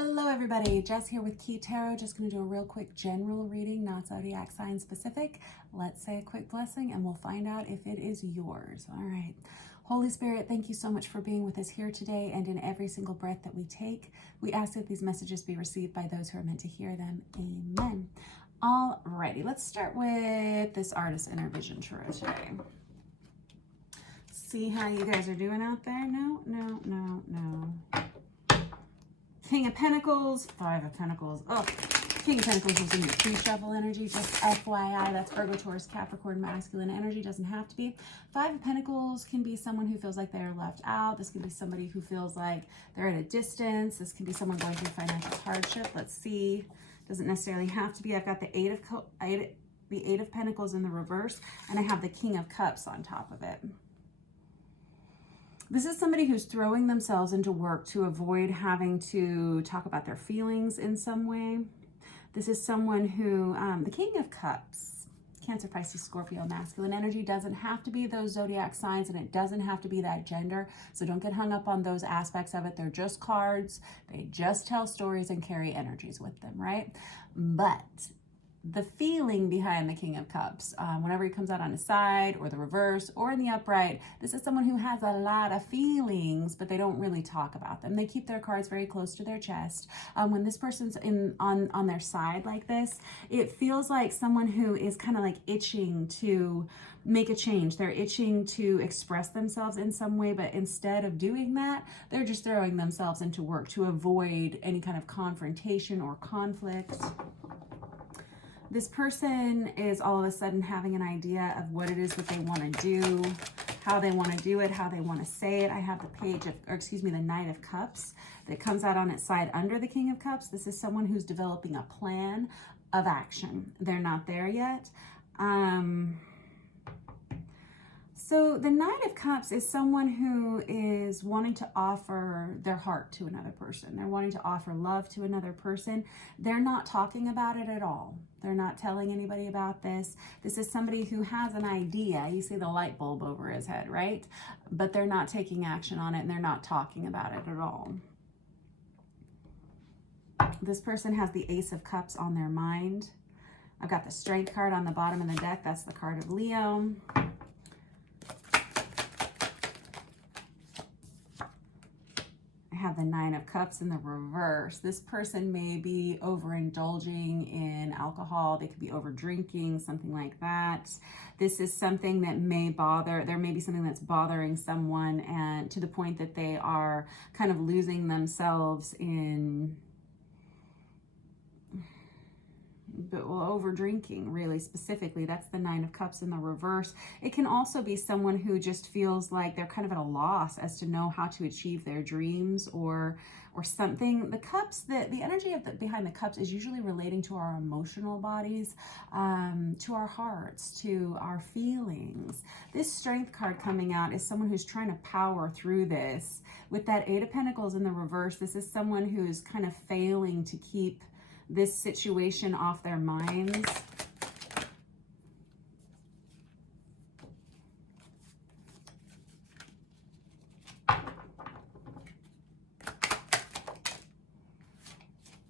Hello everybody, Jess here with Key Tarot. Just going to do a real quick general reading, not zodiac sign specific. Let's say a quick blessing and we'll find out if it is yours. All right. Holy Spirit, thank you so much for being with us here today and in every single breath that we take. We ask that these messages be received by those who are meant to hear them. Amen. Alrighty, let's start with this artist inner vision tarot today. See how you guys are doing out there? No. King of Pentacles, Five of Pentacles. Oh, King of Pentacles was in your pre-shuffle energy. Just FYI, that's Virgo, Taurus, Capricorn, masculine energy. Doesn't have to be. Five of Pentacles can be someone who feels like they're left out. This can be somebody who feels like they're at a distance. This can be someone going through financial hardship. Let's see. Doesn't necessarily have to be. I've got the Eight of Pentacles in the reverse, and I have the King of Cups on top of it. This is somebody who's throwing themselves into work to avoid having to talk about their feelings in some way. This is someone who, the King of Cups, Cancer, Pisces, Scorpio, masculine energy, doesn't have to be those zodiac signs, and it doesn't have to be that gender. So don't get hung up on those aspects of it. They're just cards. They just tell stories and carry energies with them, right? But the feeling behind the King of Cups, whenever he comes out on his side or the reverse or in the upright, this is someone who has a lot of feelings, but they don't really talk about them. They keep their cards very close to their chest. When this person's on their side like this, it feels like someone who is kind of like itching to make a change. They're itching to express themselves in some way, but instead of doing that, they're just throwing themselves into work to avoid any kind of confrontation or conflict. This person is all of a sudden having an idea of what it is that they want to do, how they want to do it, how they want to say it. I have the Knight of Cups that comes out on its side under the King of Cups. This is someone who's developing a plan of action. They're not there yet. So the Knight of Cups is someone who is wanting to offer their heart to another person. They're wanting to offer love to another person. They're not talking about it at all. They're not telling anybody about this. This is somebody who has an idea. You see the light bulb over his head, right? But they're not taking action on it, and they're not talking about it at all. This person has the Ace of Cups on their mind. I've got the Strength card on the bottom of the deck. That's the card of Leo. Have the Nine of Cups in the reverse. This person may be overindulging in alcohol. They could be over drinking, something like that. This is something that may bother, there may be something that's bothering someone, and to the point that they are kind of losing themselves in over drinking, really specifically. That's the Nine of Cups in the reverse. It can also be someone who just feels like they're kind of at a loss as to know how to achieve their dreams or something. The cups, the energy behind the cups is usually relating to our emotional bodies, to our hearts, to our feelings. This Strength card coming out is someone who's trying to power through this. With that Eight of Pentacles in the reverse, this is someone who is kind of failing to keep this situation off their minds.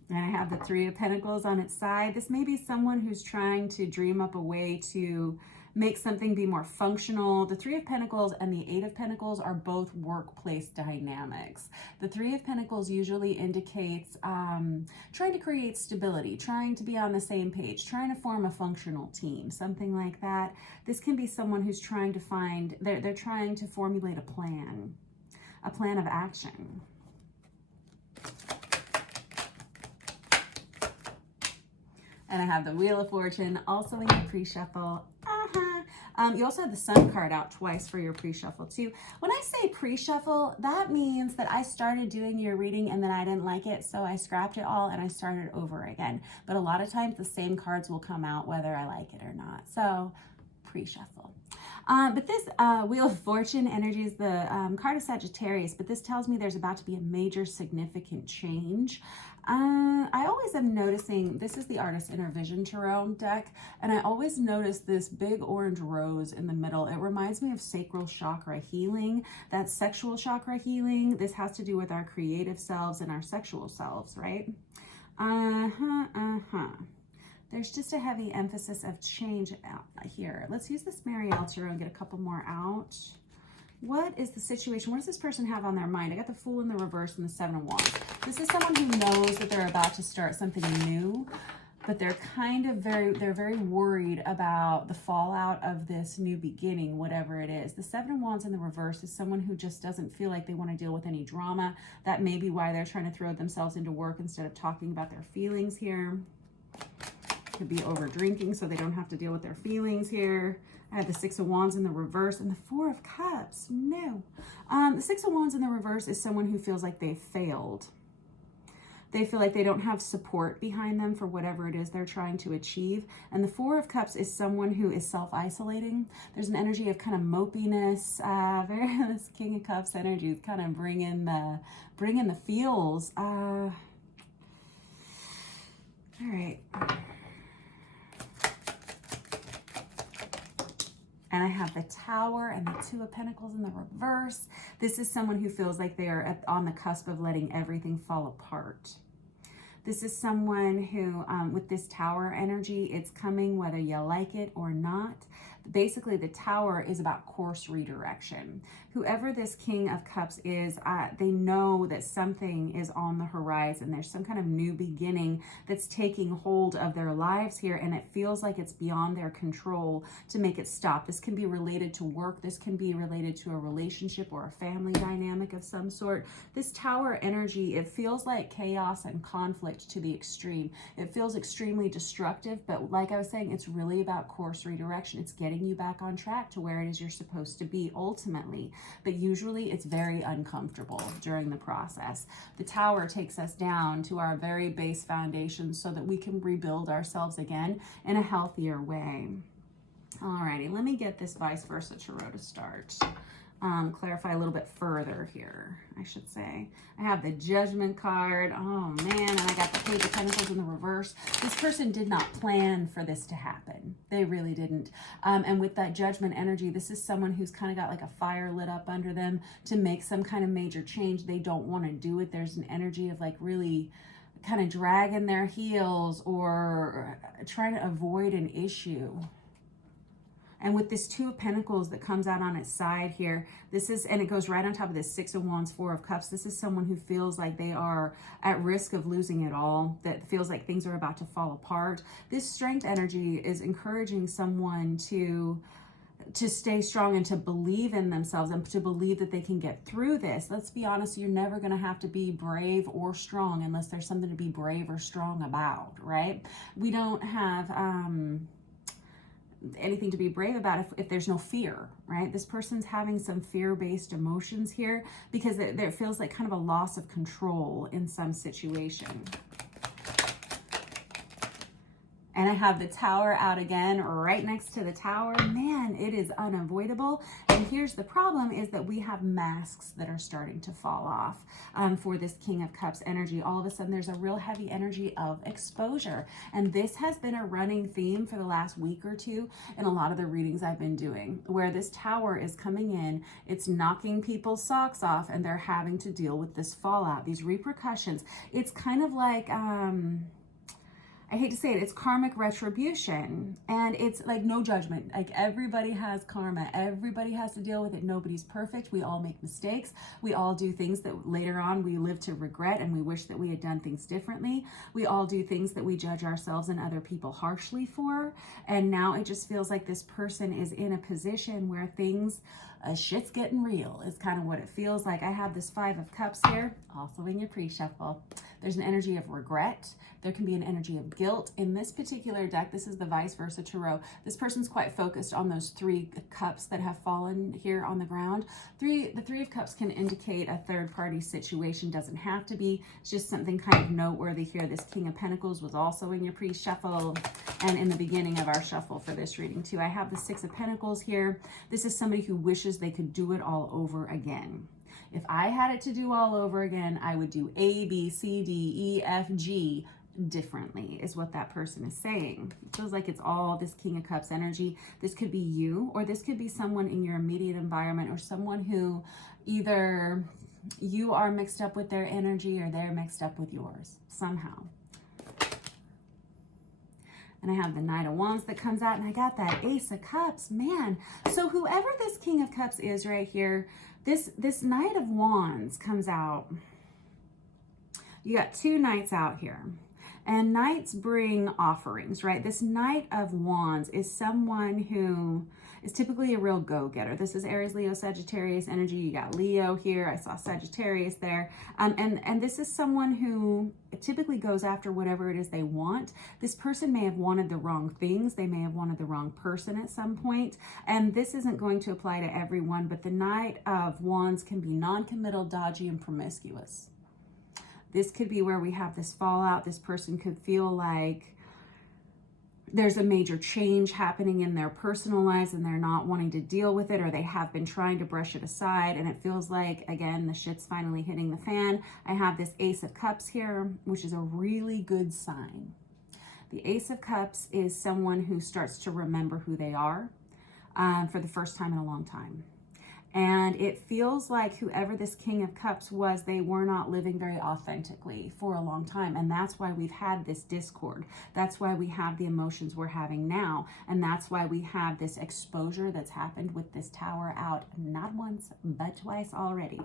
And I have the Three of Pentacles on its side. This may be someone who's trying to dream up a way to make something be more functional. The Three of Pentacles and the Eight of Pentacles are both workplace dynamics. The Three of Pentacles usually indicates trying to create stability, trying to be on the same page, trying to form a functional team, something like that. This can be someone who's trying to find, they're trying to formulate a plan of action. And I have the Wheel of Fortune also in your pre-shuffle. You also have the Sun card out twice for your pre-shuffle too. When I say pre-shuffle, that means that I started doing your reading and then I didn't like it, so I scrapped it all and I started over again. But a lot of times the same cards will come out whether I like it or not. So pre-shuffle. But this Wheel of Fortune energy is the card of Sagittarius, but this tells me there's about to be a major significant change. I always am noticing, this is the Artist Inner Vision Tarot deck, and I always notice this big orange rose in the middle. It reminds me of sacral chakra healing, that sexual chakra healing. This has to do with our creative selves and our sexual selves, right? There's just a heavy emphasis of change out here. Let's use this Marielle Tarot and get a couple more out. What is the situation? What does this person have on their mind? I got the Fool in the reverse and the Seven of Wands. This is someone who knows that they're about to start something new, but they're kind of very worried about the fallout of this new beginning, whatever it is. The Seven of Wands in the reverse is someone who just doesn't feel like they want to deal with any drama. That may be why they're trying to throw themselves into work instead of talking about their feelings here. Could be over drinking so they don't have to deal with their feelings here. I have the Six of Wands in the reverse and the Four of Cups. No. The Six of Wands in the reverse is someone who feels like they failed. They feel like they don't have support behind them for whatever it is they're trying to achieve. And the Four of Cups is someone who is self-isolating. There's an energy of kind of mopiness. This King of Cups energy is kind of bringing the feels. All right. And I have the Tower and the Two of Pentacles in the reverse. This is someone who feels like they are on the cusp of letting everything fall apart. This is someone who, with this Tower energy, it's coming whether you like it or not. Basically, the Tower is about course redirection. Whoever this King of Cups is, they know that something is on the horizon. There's some kind of new beginning that's taking hold of their lives here, and it feels like it's beyond their control to make it stop. This can be related to work. This can be related to a relationship or a family dynamic of some sort. This Tower energy, it feels like chaos and conflict to the extreme. It feels extremely destructive, but like I was saying, it's really about course redirection. It's getting you back on track to where it is you're supposed to be ultimately. But usually it's very uncomfortable during the process. The Tower takes us down to our very base foundation so that we can rebuild ourselves again in a healthier way. Alrighty, let me get this vice versa tarot to start. Clarify a little bit further here, I should say. I have the Judgment card. Oh man, and I got the Page of Pentacles in the reverse. This person did not plan for this to happen. They really didn't. And with that Judgment energy, this is someone who's kind of got like a fire lit up under them to make some kind of major change. They don't want to do it. There's an energy of like really kind of dragging their heels or trying to avoid an issue. And with this Two of Pentacles that comes out on its side here, this is, and it goes right on top of this Six of Wands, Four of Cups. This is someone who feels like they are at risk of losing it all, that feels like things are about to fall apart. This Strength energy is encouraging someone to stay strong and to believe in themselves and to believe that they can get through this. Let's be honest, you're never going to have to be brave or strong unless there's something to be brave or strong about, right? We don't have anything to be brave about if there's no fear, right? This person's having some fear-based emotions here because there feels like kind of a loss of control in some situation. And I have the Tower out again, right next to the Tower. Man, it is unavoidable. And here's the problem is that we have masks that are starting to fall off for this King of Cups energy. All of a sudden, there's a real heavy energy of exposure. And this has been a running theme for the last week or two in a lot of the readings I've been doing, where this Tower is coming in, it's knocking people's socks off, and they're having to deal with this fallout, these repercussions. It's kind of like, I hate to say it, it's karmic retribution, and it's like no judgment. Like everybody has karma. Everybody has to deal with it. Nobody's perfect. We all make mistakes. We all do things that later on we live to regret and we wish that we had done things differently. We all do things that we judge ourselves and other people harshly for. And now it just feels like this person is in a position where things shit's getting real is kind of what it feels like. I have this 5 of Cups here, also in your pre-shuffle. There's an energy of regret. There can be an energy of guilt. In this particular deck, this is the vice versa tarot. This person's quite focused on those 3 cups that have fallen here on the ground. The 3 of Cups can indicate a third-party situation. Doesn't have to be. It's just something kind of noteworthy here. This King of Pentacles was also in your pre-shuffle and in the beginning of our shuffle for this reading too. I have the 6 of Pentacles here. This is somebody who wishes they could do it all over again. If I had it to do all over again, I would do A, B, C, D, E, F, G differently, is what that person is saying. It feels like it's all this King of Cups energy. This could be you, or this could be someone in your immediate environment, or someone who either you are mixed up with their energy or they're mixed up with yours somehow. And I have the Knight of Wands that comes out, and I got that Ace of Cups, man. So whoever this King of Cups is right here, this Knight of Wands comes out. You got 2 knights out here. And knights bring offerings, right? This Knight of Wands is someone who is typically a real go-getter. This is Aries, Leo, Sagittarius energy. You got Leo here. I saw Sagittarius there. And this is someone who typically goes after whatever it is they want. This person may have wanted the wrong things. They may have wanted the wrong person at some point. And this isn't going to apply to everyone, but the Knight of Wands can be non-committal, dodgy, and promiscuous. This could be where we have this fallout. This person could feel like there's a major change happening in their personal lives and they're not wanting to deal with it, or they have been trying to brush it aside, and it feels like, again, the shit's finally hitting the fan. I have this Ace of Cups here, which is a really good sign. The Ace of Cups is someone who starts to remember who they are for the first time in a long time. And it feels like whoever this King of Cups was, they were not living very authentically for a long time. And that's why we've had this discord. That's why we have the emotions we're having now. And that's why we have this exposure that's happened with this Tower out not once, but twice already.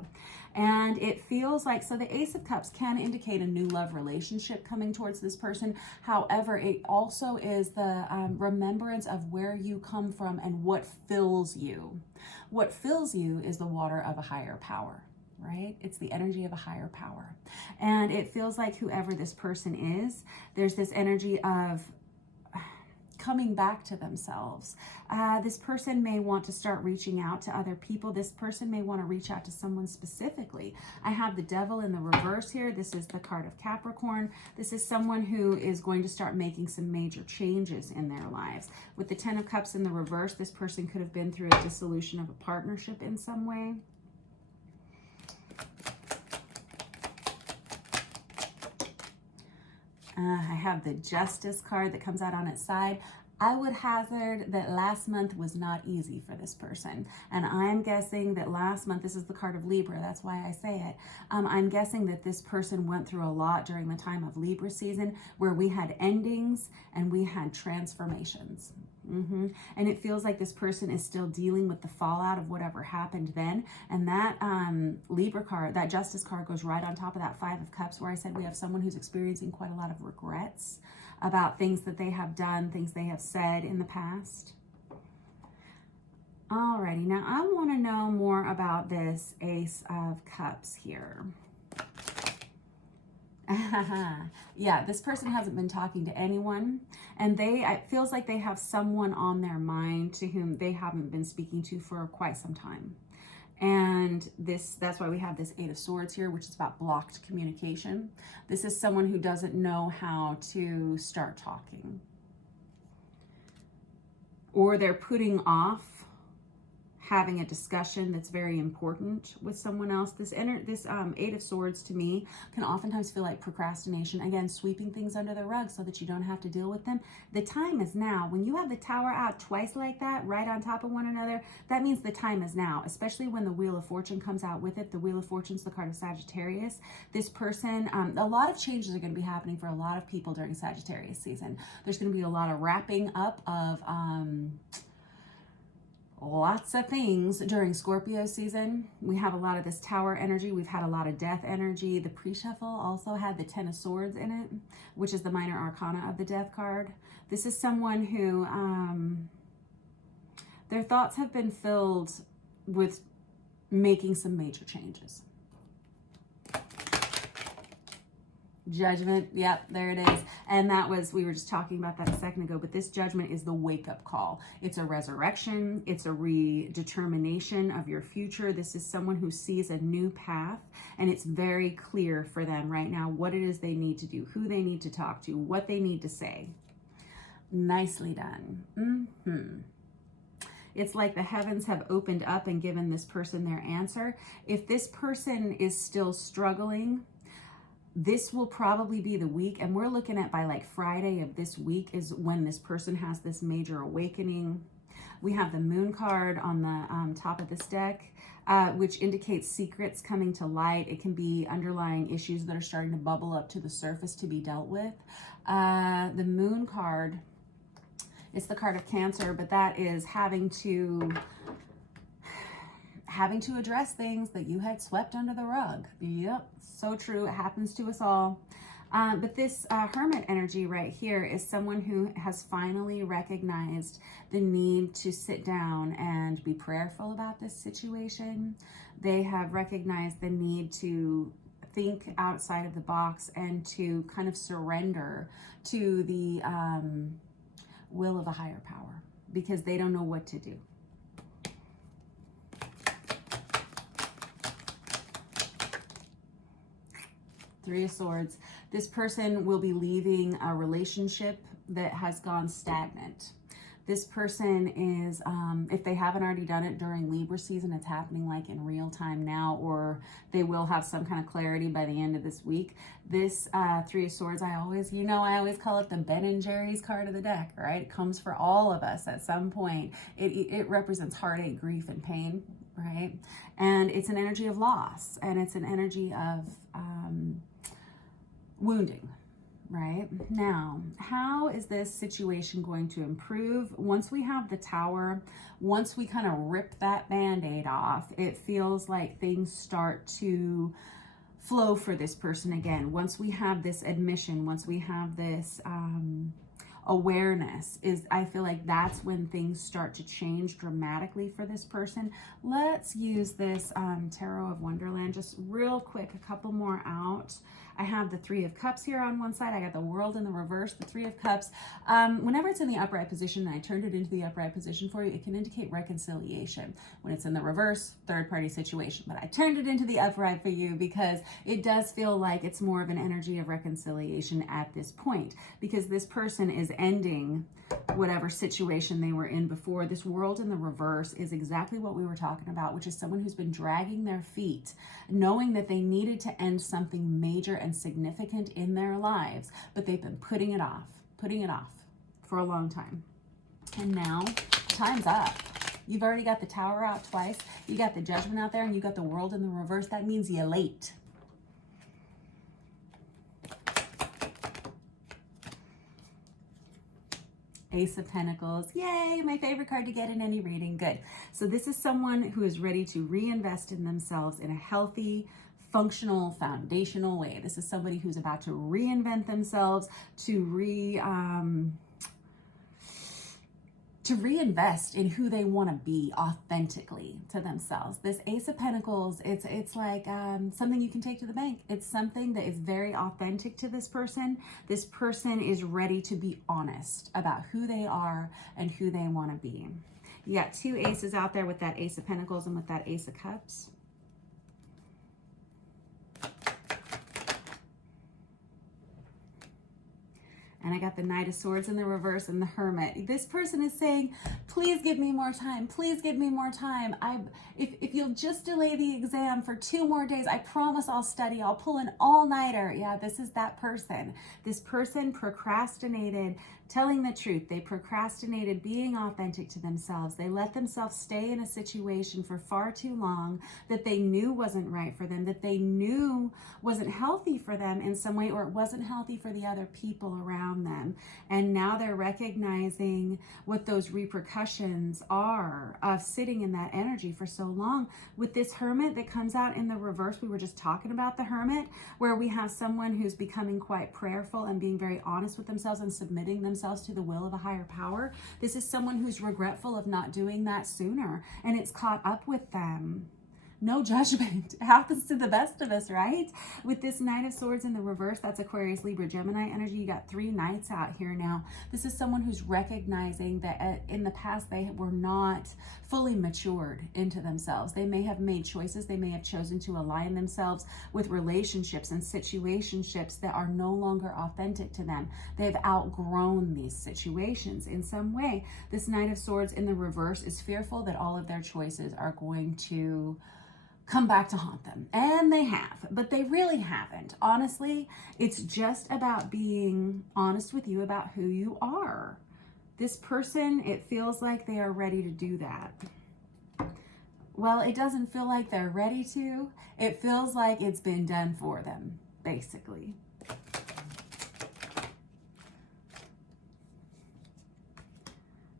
And it feels like, so the Ace of Cups can indicate a new love relationship coming towards this person. However, it also is the remembrance of where you come from and what fills you. What fills you is the water of a higher power, right? It's the energy of a higher power. And it feels like whoever this person is, there's this energy of coming back to themselves. This person may want to start reaching out to other people. This person may want to reach out to someone specifically. I have the Devil in the reverse here. This is the card of Capricorn. This is someone who is going to start making some major changes in their lives. With the 10 of Cups in the reverse, this person could have been through a dissolution of a partnership in some way. I have the Justice card that comes out on its side. I would hazard that last month was not easy for this person. And I'm guessing that last month, this is the card of Libra, that's why I say it. I'm guessing that this person went through a lot during the time of Libra season, where we had endings and we had transformations. And it feels like this person is still dealing with the fallout of whatever happened then. And that Libra card, that Justice card, goes right on top of that 5 of Cups, where I said we have someone who's experiencing quite a lot of regrets about things that they have done, things they have said in the past. Alrighty, now I want to know more about this Ace of Cups here. Yeah, this person hasn't been talking to anyone, and it feels like they have someone on their mind to whom they haven't been speaking to for quite some time. And that's why we have this 8 of Swords here, which is about blocked communication. This is someone who doesn't know how to start talking, or they're putting off having a discussion that's very important with someone else. This 8 of Swords to me can oftentimes feel like procrastination. Again, sweeping things under the rug so that you don't have to deal with them. The time is now. When you have the Tower out twice like that, right on top of one another, that means the time is now, especially when the Wheel of Fortune comes out with it. The Wheel of Fortune is the card of Sagittarius. This person, a lot of changes are going to be happening for a lot of people during Sagittarius season. There's going to be a lot of wrapping up of lots of things during Scorpio season. We have a lot of this Tower energy. We've had a lot of death energy. The pre-shuffle also had the 10 of Swords in it, which is the minor arcana of the death card. This is someone who their thoughts have been filled with making some major changes. Judgment, yep, there it is. And that was, we were just talking about that a second ago, but this judgment is the wake-up call. It's a resurrection. It's a redetermination of your future. This is someone who sees a new path, and it's very clear for them right now what it is they need to do, who they need to talk to, what they need to say. Nicely done. It's like the heavens have opened up and given this person their answer. If this person is still struggling, this will probably be the week, and we're looking at by like Friday of this week is when this person has this major awakening. We have the moon card on the top of this deck, which indicates secrets coming to light. It can be underlying issues that are starting to bubble up to the surface to be dealt with. The moon card, it's the card of Cancer, but that is having to address things that you had swept under the rug. Yep, so true. It happens to us all. But this Hermit energy right here is someone who has finally recognized the need to sit down and be prayerful about this situation. They have recognized the need to think outside of the box and to kind of surrender to the will of a higher power, because they don't know what to do. Three of Swords. This person will be leaving a relationship that has gone stagnant. This person is, if they haven't already done it during Libra season, it's happening like in real time now, or they will have some kind of clarity by the end of this week. This Three of Swords, I always call it the Ben and Jerry's card of the deck, right? It comes for all of us at some point. It represents heartache, grief, and pain, right? And it's an energy of loss, and it's an energy of wounding, right? Now, how is this situation going to improve? Once we have the Tower, once we kind of rip that Band-Aid off, it feels like things start to flow for this person again. Once we have this admission, once we have this awareness, I feel like that's when things start to change dramatically for this person. Let's use this Tarot of Wonderland just real quick, a couple more out. I have the Three of Cups here on one side. I got the World in the reverse, the Three of Cups. Whenever it's in the upright position, and I turned it into the upright position for you, it can indicate reconciliation. When it's in the reverse, third-party situation. But I turned it into the upright for you because it does feel like it's more of an energy of reconciliation at this point, because this person is ending whatever situation they were in before. This World in the reverse is exactly what we were talking about, which is someone who's been dragging their feet, knowing that they needed to end something major and significant in their lives, but they've been putting it off for a long time. And now time's up. You've already got the Tower out twice. You got the Judgment out there, and you got the World in the reverse. That means you're late. Ace of Pentacles. Yay, my favorite card to get in any reading. Good. So this is someone who is ready to reinvest in themselves in a healthy, functional, foundational way. This is somebody who's about to reinvent themselves, to reinvest in who they want to be authentically to themselves. This Ace of Pentacles, it's like something you can take to the bank. It's something that is very authentic to this person. This person is ready to be honest about who they are and who they want to be. You got two aces out there with that Ace of Pentacles and with that Ace of Cups. And I got the Knight of Swords in the reverse and the Hermit. This person is saying, please give me more time. Please give me more time. If you'll just delay the exam for 2 more days, I promise I'll study. I'll pull an all-nighter. Yeah, this is that person. This person procrastinated telling the truth. They procrastinated being authentic to themselves. They let themselves stay in a situation for far too long that they knew wasn't right for them, that they knew wasn't healthy for them in some way, or it wasn't healthy for the other people around them. And now they're recognizing what those repercussions repercussions are of sitting in that energy for so long. With this Hermit that comes out in the reverse, we were just talking about the Hermit, where we have someone who's becoming quite prayerful and being very honest with themselves and submitting themselves to the will of a higher power. This is someone who's regretful of not doing that sooner, and it's caught up with them. No judgment. It happens to the best of us, right? With this Knight of Swords in the reverse, that's Aquarius, Libra, Gemini energy. You got 3 Knights out here now. This is someone who's recognizing that in the past they were not fully matured into themselves. They may have made choices. They may have chosen to align themselves with relationships and situationships that are no longer authentic to them. They've outgrown these situations in some way. This Knight of Swords in the reverse is fearful that all of their choices are going to come back to haunt them. And they have, but they really haven't. Honestly, it's just about being honest with you about who you are. This person, it feels like they are ready to do that. Well, it doesn't feel like they're ready to. It feels like it's been done for them, basically.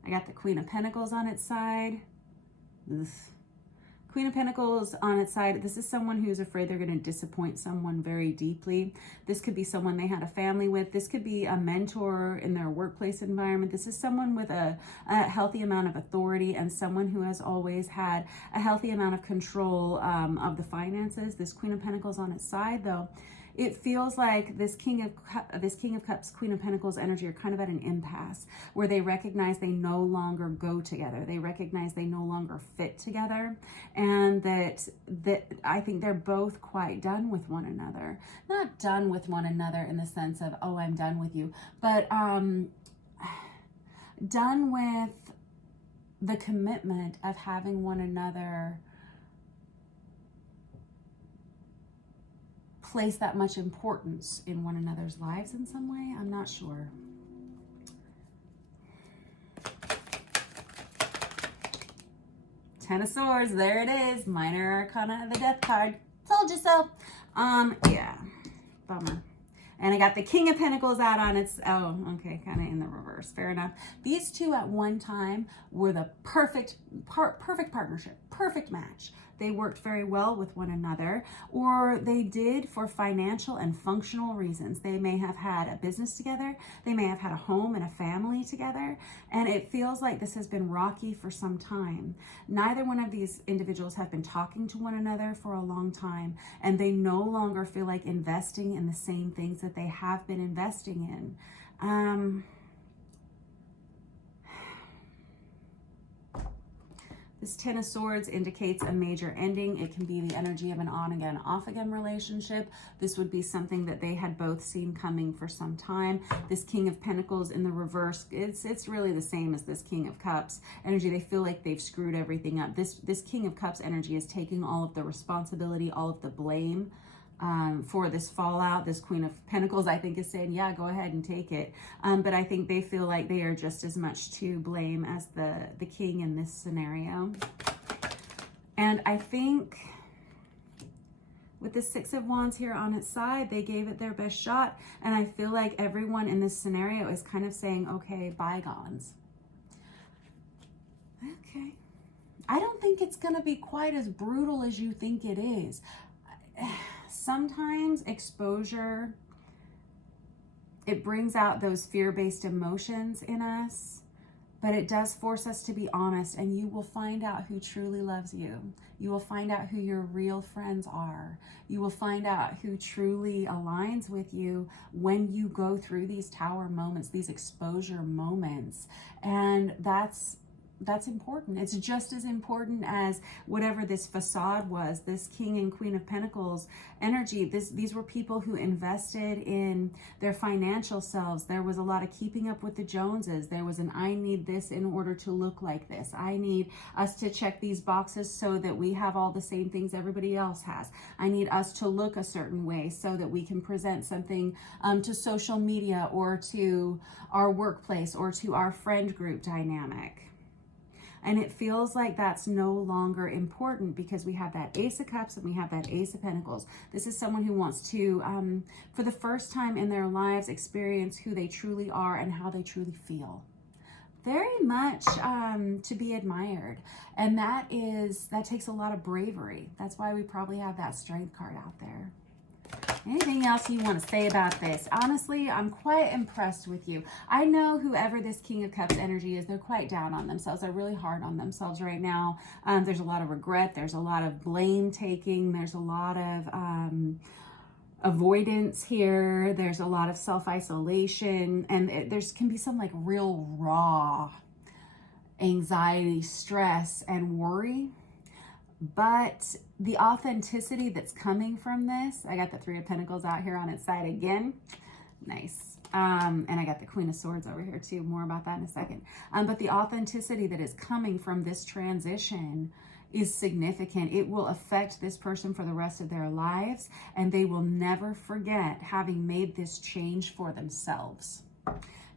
I got the Queen of Pentacles on its side. Ugh. Queen of Pentacles on its side. This is someone who's afraid they're going to disappoint someone very deeply. This could be someone they had a family with. This could be a mentor in their workplace environment. This is someone with a healthy amount of authority and someone who has always had a healthy amount of control of the finances. This Queen of Pentacles on its side, though, it feels like this King of Cups, Queen of Pentacles energy are kind of at an impasse where they recognize they no longer go together. They recognize they no longer fit together, and that I think they're both quite done with one another. Not done with one another in the sense of, oh, I'm done with you, but done with the commitment of having one another place that much importance in one another's lives in some way. I'm not sure. Ten of Swords, there it is. Minor Arcana of the Death card. Told you so. Yeah, bummer. And I got the King of Pentacles out on its, oh, okay, kind of in the reverse. Fair enough. These two at one time were the perfect partnership, perfect match. They worked very well with one another, or they did for financial and functional reasons. They may have had a business together. They may have had a home and a family together. And it feels like this has been rocky for some time. Neither one of these individuals have been talking to one another for a long time, and they no longer feel like investing in the same things that they have been investing in. This Ten of Swords indicates a major ending. It can be the energy of an on-again, off-again relationship. This would be something that they had both seen coming for some time. This King of Pentacles in the reverse, it's really the same as this King of Cups energy. They feel like they've screwed everything up. This King of Cups energy is taking all of the responsibility, all of the blame for this fallout. This Queen of Pentacles, I think, is saying, yeah, go ahead and take it. But I think they feel like they are just as much to blame as the king in this scenario. And I think with the Six of Wands here on its side, they gave it their best shot. And I feel like everyone in this scenario is kind of saying, okay, bygones. Okay. I don't think it's going to be quite as brutal as you think it is. Sometimes exposure, it brings out those fear-based emotions in us, but it does force us to be honest, and you will find out who truly loves you. You will find out who your real friends are. You will find out who truly aligns with you when you go through these tower moments, these exposure moments. And that's important. It's just as important as whatever this facade was, this King and Queen of Pentacles energy. These were people who invested in their financial selves. There was a lot of keeping up with the Joneses. There was an, I need this in order to look like this. I need us to check these boxes so that we have all the same things everybody else has. I need us to look a certain way so that we can present something to social media or to our workplace or to our friend group dynamic. And it feels like that's no longer important because we have that Ace of Cups and we have that Ace of Pentacles. This is someone who wants to, for the first time in their lives, experience who they truly are and how they truly feel. very much to be admired. And that takes a lot of bravery. That's why we probably have that strength card out there. Anything else you want to say about this? Honestly, I'm quite impressed with you. I know whoever this King of Cups energy is, they're quite down on themselves. They're really hard on themselves right now. There's a lot of regret. There's a lot of blame taking. There's a lot of avoidance here. There's a lot of self-isolation. And there can be some like real raw anxiety, stress, and worry. But the authenticity that's coming from this, I got the Three of Pentacles out here on its side again. Nice. And I got the Queen of Swords over here too. More about that in a second. But the authenticity that is coming from this transition is significant. It will affect this person for the rest of their lives, and they will never forget having made this change for themselves.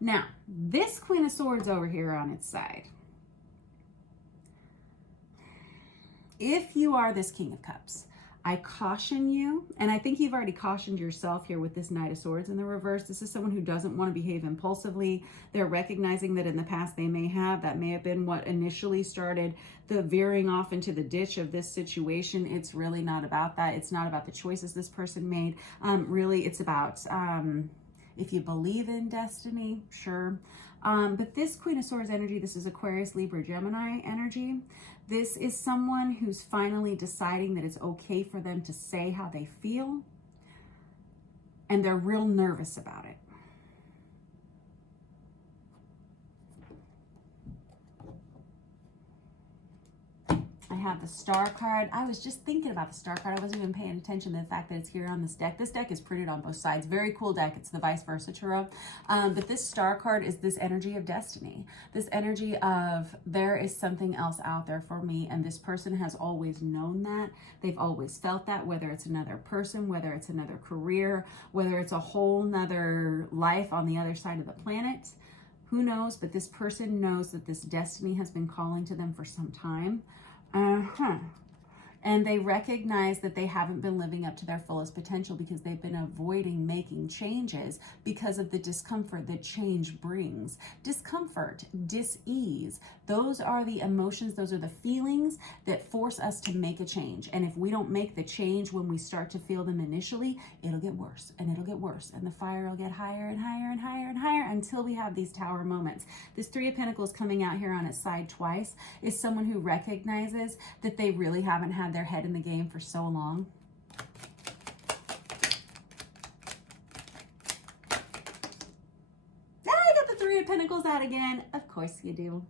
Now, this Queen of Swords over here on its side, if you are this King of Cups, I caution you, and I think you've already cautioned yourself here with this Knight of Swords in the reverse. This is someone who doesn't want to behave impulsively. They're recognizing that in the past that may have been what initially started the veering off into the ditch of this situation. It's really not about that. It's not about the choices this person made. Really, it's about if you believe in destiny, sure. But this Queen of Swords energy, this is Aquarius, Libra, Gemini energy. This is someone who's finally deciding that it's okay for them to say how they feel, and they're real nervous about it. I have the Star card. I was just thinking about the Star card. I wasn't even paying attention to the fact that it's here on this deck. This deck is printed on both sides. Very cool deck. It's the vice versa tarot. But this Star card is this energy of destiny. This energy of there is something else out there for me, and this person has always known that. They've always felt that, whether it's another person, whether it's another career, whether it's a whole nother life on the other side of the planet. Who knows? But this person knows that this destiny has been calling to them for some time. And they recognize that they haven't been living up to their fullest potential because they've been avoiding making changes because of the discomfort that change brings. Discomfort, dis-ease, those are the emotions, those are the feelings that force us to make a change. And if we don't make the change when we start to feel them initially, it'll get worse and it'll get worse. And the fire will get higher and higher and higher and higher until we have these tower moments. This Three of Pentacles coming out here on its side twice is someone who recognizes that they really haven't had their head in the game for so long. I got the Three of Pentacles out again. Of course you do.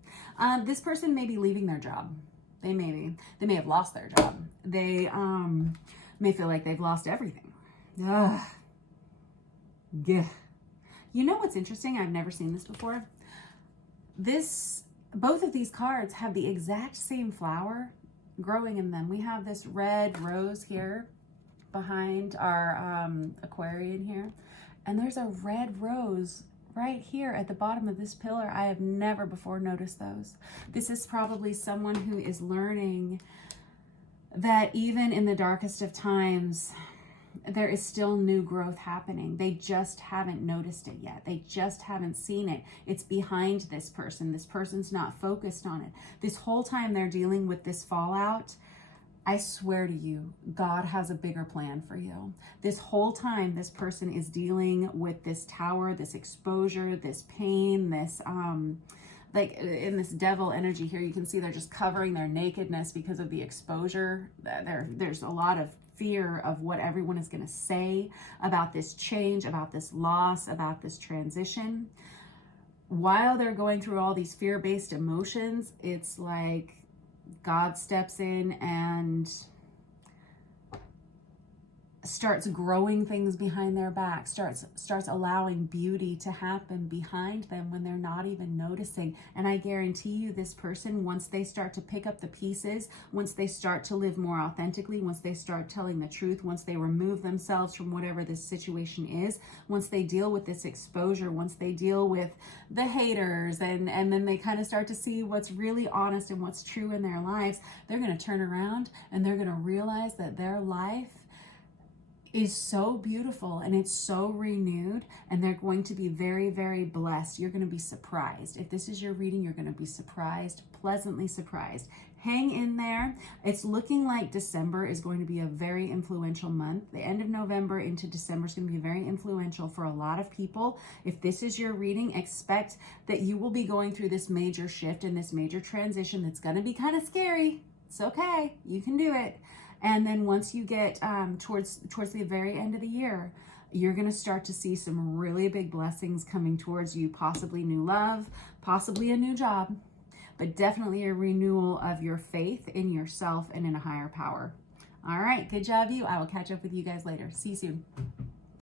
This person may be leaving their job. They may have lost their job. They may feel like they've lost everything. Ugh. Yeah. You know what's interesting? I've never seen this before. Both of these cards have the exact same flower growing in them. We have this red rose here behind our Aquarian here, and there's a red rose right here at the bottom of this pillar. I have never before noticed those. This is probably someone who is learning that even in the darkest of times, there is still new growth happening. They just haven't noticed it yet. They just haven't seen it. It's behind this person. This person's not focused on it. This whole time they're dealing with this fallout, I swear to you, God has a bigger plan for you. This whole time this person is dealing with this tower, this exposure, this pain, this like in this devil energy here, you can see they're just covering their nakedness because of the exposure. There's a lot of fear of what everyone is going to say about this change, about this loss, about this transition. While they're going through all these fear-based emotions, it's like God steps in and starts growing things behind their back, starts allowing beauty to happen behind them when they're not even noticing. And I guarantee you, this person, once they start to pick up the pieces, once they start to live more authentically, once they start telling the truth, once they remove themselves from whatever this situation is, once they deal with this exposure, once they deal with the haters, and then they kind of start to see what's really honest and what's true in their lives, they're going to turn around and they're going to realize that their life is so beautiful and it's so renewed, and they're going to be very, very blessed. You're going to be surprised. If this is your reading, you're going to be surprised, pleasantly surprised. Hang in there. It's looking like December is going to be a very influential month. The end of November into December is going to be very influential for a lot of people. If this is your reading, expect that you will be going through this major shift and this major transition that's going to be kind of scary. It's okay. You can do it. And then once you get towards the very end of the year, you're going to start to see some really big blessings coming towards you, possibly new love, possibly a new job, but definitely a renewal of your faith in yourself and in a higher power. All right, good job, you. I will catch up with you guys later. See you soon.